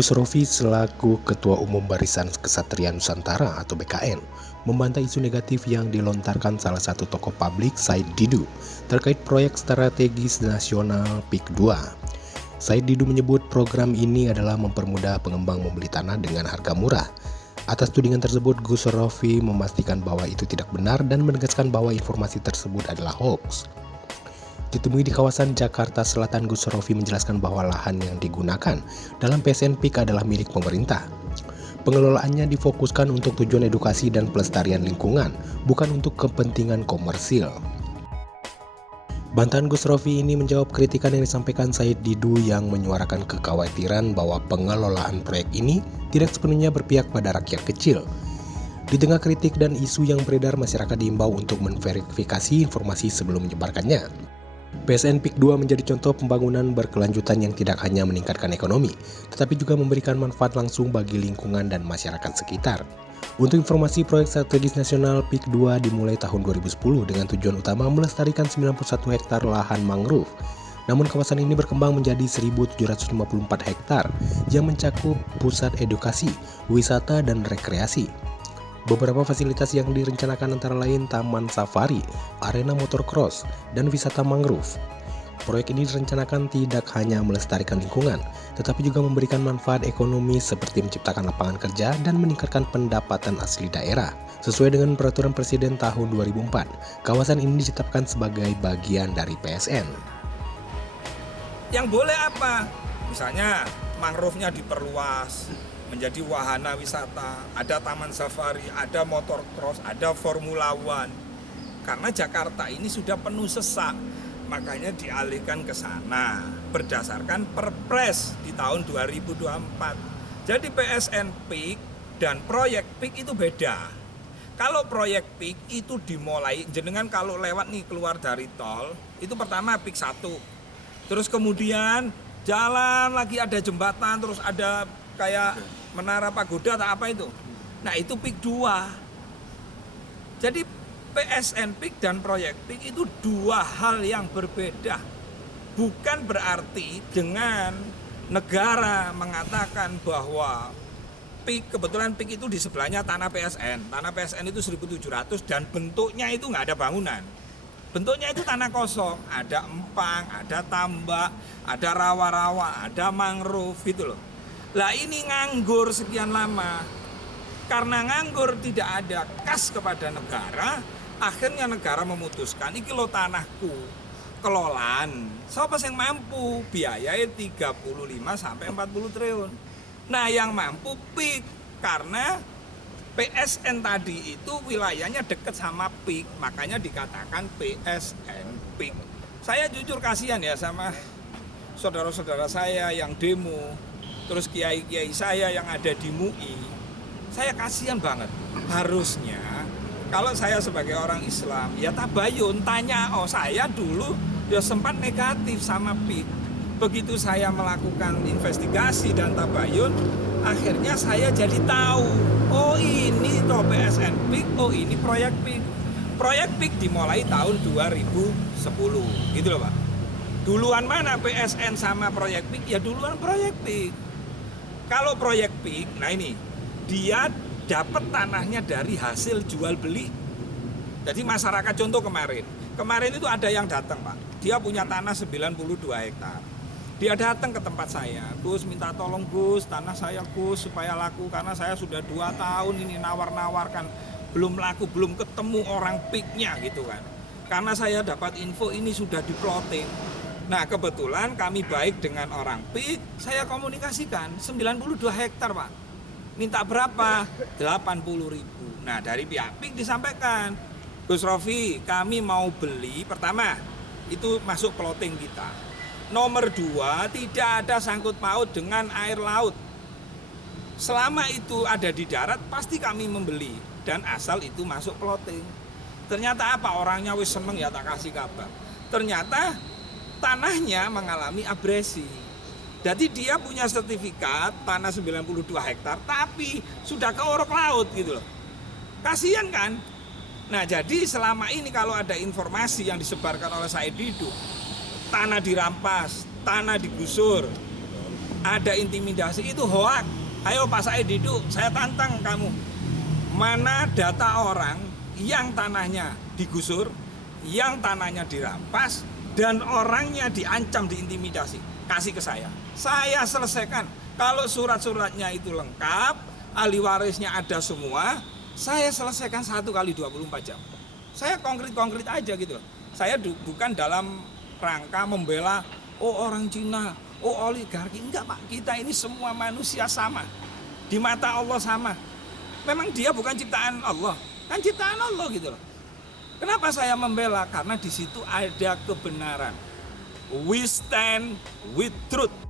Gus Rofi selaku Ketua Umum Barisan Kesatria Nusantara atau BKN membantah isu negatif yang dilontarkan salah satu tokoh publik Said Didu terkait proyek strategis nasional PIK 2. Said Didu menyebut program ini adalah mempermudah pengembang membeli tanah dengan harga murah. Atas tudingan tersebut, Gus Rofi memastikan bahwa itu tidak benar dan menegaskan bahwa informasi tersebut adalah hoax. Ditemui di kawasan Jakarta Selatan, Gus Rofi menjelaskan bahwa lahan yang digunakan dalam PSN PIK adalah milik pemerintah. Pengelolaannya difokuskan untuk tujuan edukasi dan pelestarian lingkungan, bukan untuk kepentingan komersil. Bantahan Gus Rofi ini menjawab kritikan yang disampaikan Said Didu yang menyuarakan kekhawatiran bahwa pengelolaan proyek ini tidak sepenuhnya berpihak pada rakyat kecil. Di tengah kritik dan isu yang beredar, masyarakat diimbau untuk memverifikasi informasi sebelum menyebarkannya. PSN PIK 2 menjadi contoh pembangunan berkelanjutan yang tidak hanya meningkatkan ekonomi, tetapi juga memberikan manfaat langsung bagi lingkungan dan masyarakat sekitar. Untuk informasi, proyek strategis nasional PIK 2 dimulai tahun 2010 dengan tujuan utama melestarikan 91 hektar lahan mangrove. Namun kawasan ini berkembang menjadi 1.754 hektar yang mencakup pusat edukasi, wisata, dan rekreasi. Beberapa fasilitas yang direncanakan antara lain taman safari, arena motocross, dan wisata mangrove. Proyek ini direncanakan tidak hanya melestarikan lingkungan, tetapi juga memberikan manfaat ekonomi seperti menciptakan lapangan kerja dan meningkatkan pendapatan asli daerah. Sesuai dengan peraturan Presiden tahun 2004, kawasan ini ditetapkan sebagai bagian dari PSN. Yang boleh apa? Misalnya mangrove-nya diperluas menjadi wahana wisata, ada taman safari, ada motocross, ada Formula One. Karena Jakarta ini sudah penuh sesak, makanya dialihkan ke sana berdasarkan Perpres di tahun 2024. Jadi PSN PIK dan proyek PIK itu beda. Kalau proyek PIK itu dimulai, jenengan kalau lewat nih keluar dari tol, itu pertama PIK 1. Terus kemudian jalan lagi ada jembatan, terus ada kayak Menara Pagoda atau apa itu. Nah itu PIK 2. Jadi PSN PIK dan proyek PIK itu dua hal yang berbeda. Bukan berarti dengan negara mengatakan bahwa PIK, kebetulan PIK itu di sebelahnya tanah PSN. Tanah PSN itu 1.700 dan bentuknya itu nggak ada bangunan. Bentuknya itu tanah kosong, ada empang, ada tambak, ada rawa-rawa, ada mangrove gitu loh. Lah ini nganggur sekian lama. Karena nganggur tidak ada kas kepada negara, akhirnya negara memutuskan iki lo tanahku, kelolaan. Siapa yang mampu? Biayanya 35 sampai 40 triliun. Nah, yang mampu PIK karena PSN tadi itu wilayahnya dekat sama PIK, makanya dikatakan PSN PIK. Saya jujur kasihan ya sama saudara-saudara saya yang demo, terus kiai-kiai saya yang ada di MUI. Saya kasihan banget. Harusnya kalau saya sebagai orang Islam ya tabayun, tanya, saya dulu ya sempat negatif sama PIK. Begitu saya melakukan investigasi dan tabayun, akhirnya saya jadi tahu, oh ini toh PSN PIK, oh ini proyek PIK. Proyek PIK dimulai tahun 2010, gitu loh Pak. Duluan mana PSN sama proyek PIK? Ya duluan proyek PIK. Kalau proyek PIK, nah ini, dia dapat tanahnya dari hasil jual beli. Jadi masyarakat, contoh kemarin itu ada yang datang Pak, dia punya tanah 92 hektar. Dia datang ke tempat saya, Gus minta tolong Gus, tanah saya Gus supaya laku, karena saya sudah 2 tahun ini nawar-nawarkan, belum laku, belum ketemu orang PIK-nya gitu kan. Karena saya dapat info ini sudah diploting. Nah kebetulan kami baik dengan orang PIK, saya komunikasikan 92 hektar Pak. Minta berapa? 80.000. Nah dari pihak PIK disampaikan, Gus Rofi kami mau beli, pertama itu masuk plotting kita. Nomor 2, tidak ada sangkut paut dengan air laut. Selama itu ada di darat, pasti kami membeli. Dan asal itu masuk plotting. Ternyata apa? Orangnya wis seneng ya, tak kasih kabar. Ternyata tanahnya mengalami abrasi. Jadi dia punya sertifikat tanah 92 hektar, tapi sudah ke orok laut gitu loh. Kasian kan? Nah jadi selama ini kalau ada informasi yang disebarkan oleh Said Didu, tanah dirampas, tanah digusur, ada intimidasi, itu hoak. Ayo Pak Said Didu, saya tantang kamu. Mana data orang yang tanahnya digusur, yang tanahnya dirampas, dan orangnya diancam, diintimidasi. Kasih ke saya. Saya selesaikan. Kalau surat-suratnya itu lengkap, ahli warisnya ada semua, saya selesaikan 1 kali 24 jam. Saya konkret-konkret aja gitu. Saya bukan dalam rangka membela, oh orang Cina, oh oligarki. Enggak Pak, kita ini semua manusia sama. Di mata Allah sama. Memang dia bukan ciptaan Allah, kan ciptaan Allah gitu loh. Kenapa saya membela? Karena di situ ada kebenaran. We stand with truth.